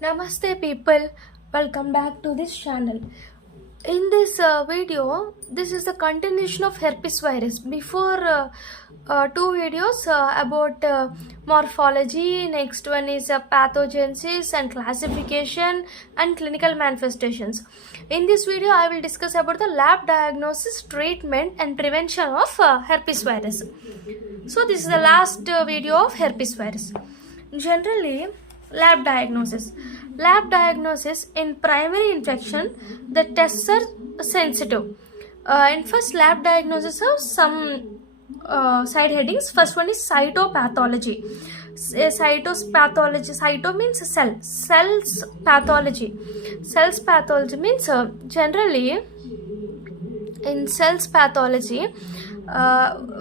Namaste people, welcome back to this channel. In this video, this is the continuation of herpes virus. Before two videos about morphology, next one is pathogenesis and classification and clinical manifestations. In this video, I will discuss about the lab diagnosis, treatment and prevention of herpes virus. So this is the last video of herpes virus. Generally, lab diagnosis. Lab diagnosis in primary infection, the tests are sensitive. In first lab diagnosis of some side headings. First one is cytopathology. Cytopathology. Cyto means cell. Cells pathology. Cells pathology means generally in cells pathology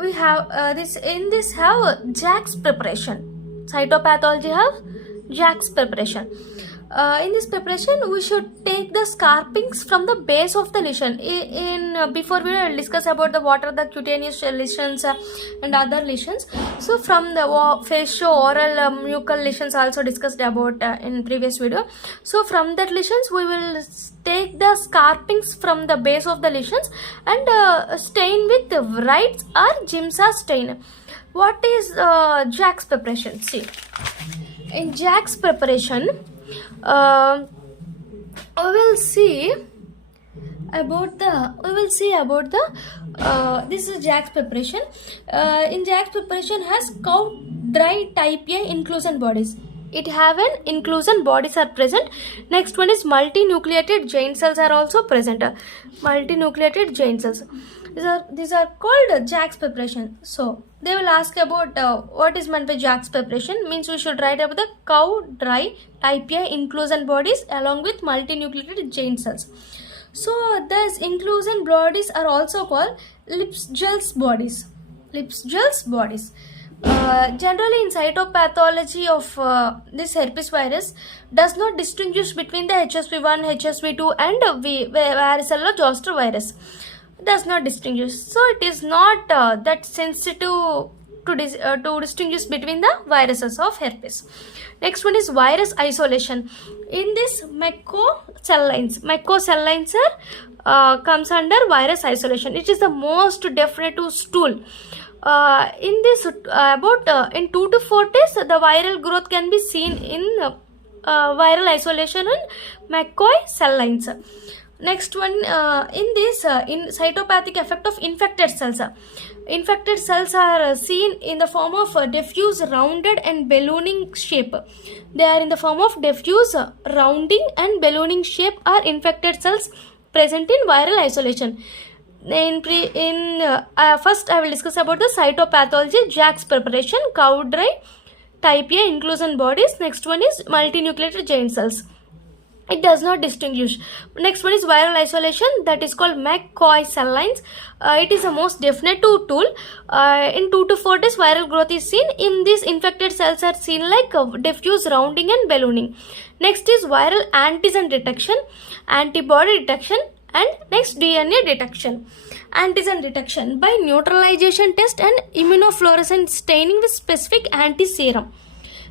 we have this in this have Jack's preparation. Cytopathology have Jack's preparation. In this preparation, we should take the scarpings from the base of the lesion. Before we will discuss about the what are the cutaneous lesions and other lesions. So from the facial, oral, mucal lesions also discussed about in previous video. So from that lesions, we will take the scarpings from the base of the lesions and stain with the Wright's or Giemsa stain. What is Jack's preparation? See, in Jack's preparation, we will see about the this is Jack's preparation. In Jack's preparation has cow dry type A inclusion bodies. It have an inclusion bodies are present. Next one is multinucleated giant cells are also present. Multinucleated giant cells. These are called Jack's preparation. So they will ask about what is meant by Jack's preparation. Means we should write about the cow dry type A inclusion bodies along with multinucleated giant cells. So these inclusion bodies are also called Lipsgel's bodies. Lipsgel's bodies. Generally in cytopathology of this herpes virus does not distinguish between the HSV1, HSV2 and varicella zoster virus. Does not distinguish. So it is not that sensitive to distinguish between the viruses of herpes. Next one is virus isolation. In this Mecco cell lines are comes under virus isolation. It is the most definitive tool. In this in 2 to 4 days the viral growth can be seen in viral isolation in McCoy cell lines. Next one in this in cytopathic effect of infected cells. Infected cells are seen in the form of diffuse rounded and ballooning shape. They are in the form of diffuse rounding and ballooning shape are infected cells present in viral isolation. First I will discuss about the cytopathology, Jack's preparation, cow dry type A inclusion bodies. Next one is multinucleated giant cells. It does not distinguish. Next one is viral isolation, that is called McCoy cell lines. It is the most definitive tool. In 2 to 4 days viral growth is seen. In these infected cells are seen like diffuse rounding and ballooning. Next is viral antigen detection, antibody detection, and next DNA detection. Antigen detection by neutralization test and immunofluorescence staining with specific anti-serum.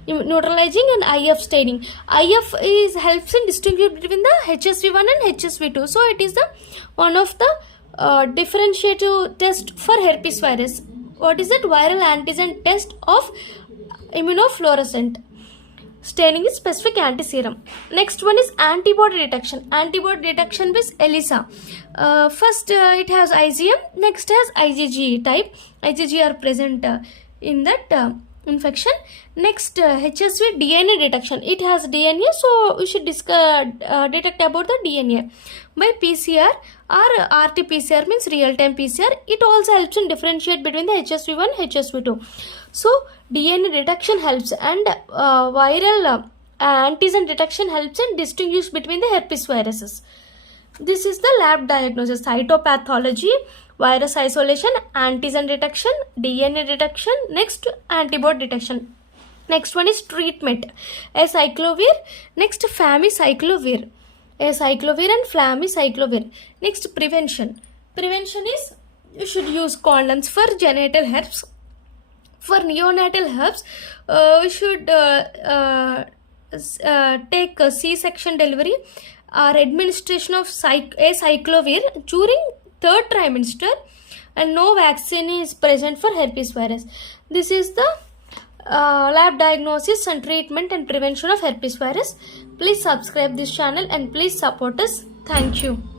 Neutralizing and IF staining. IF helps in distinguish between the HSV1 and HSV2. So it is the one of the differentiative test for herpes virus. What is it? Viral antigen test of immunofluorescent staining is specific anti-serum. Next one is antibody detection. Antibody detection with ELISA. First it has IgM, next has IgG type. IgG are present in that infection. Next HSV DNA detection. It has DNA, so we should detect about the DNA by PCR or RT-PCR means real-time PCR. It also helps in differentiate between the HSV1 and HSV2. So DNA detection helps and viral antigen detection helps in distinguish between the herpes viruses. This is the lab diagnosis: cytopathology, virus isolation, antigen detection, DNA detection, next antibody detection. Next one is treatment: acyclovir, next famiciclovir. Acyclovir and famiciclovir. Next prevention. Prevention is you should use condoms for genital herpes. For neonatal herpes, we should take a C-section delivery or administration of acyclovir during third trimester, and no vaccine is present for herpes virus. This is the lab diagnosis and treatment and prevention of herpes virus. Please subscribe this channel and please support us. Thank you.